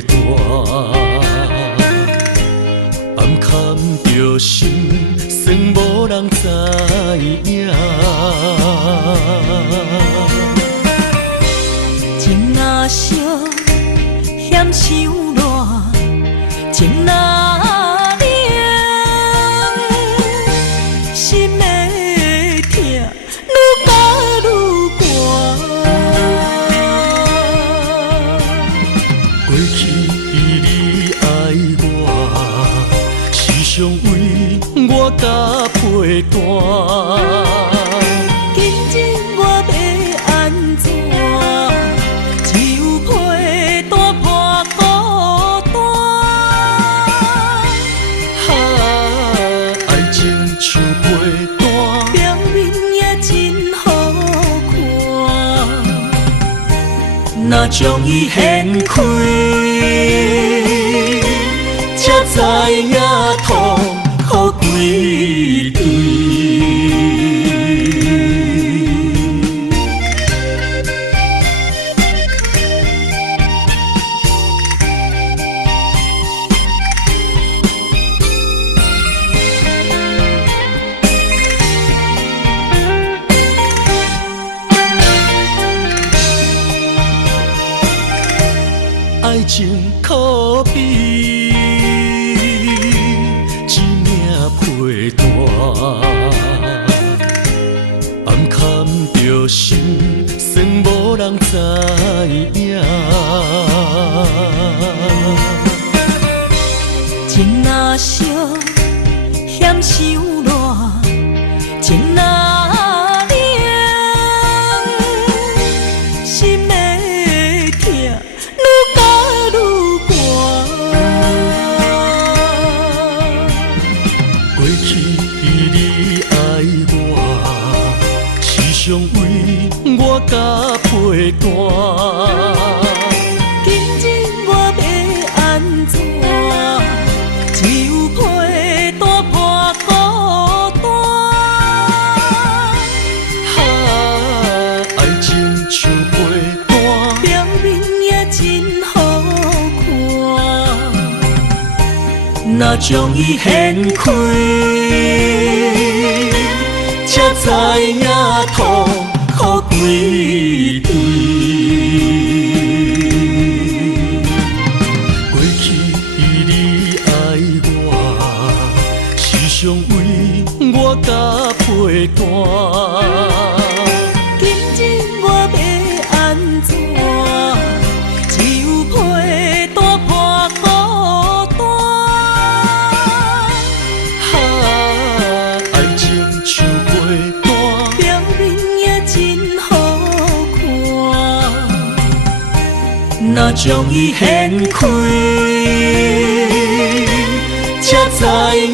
大，暗藏着心，算无人知影。情若烧，嫌伤热，情若冷，心的痛愈加愈寒。过去你爱我，时常为我加陪伴。今日我要安怎？只有陪大破孤单。爱情像陪单，表面也真好看，若将伊掀开，才知影痛苦几堆。爱情可比一命陪伴，暗藏着心，算无人知影。情若烧，嫌伤热，情若冷，心的痛愈加愈寒。过去你爱我，时常为我加陪伴。今日我要安怎？只有陪大破孤单。爱情像陪单，表面也真好看，若将伊掀开，才知影痛苦几堆。过去你爱我，时常为我加陪伴。今日我要安怎？只有陪大破孤单。爱情像陪单，表面也真好看，若将伊掀开，才知影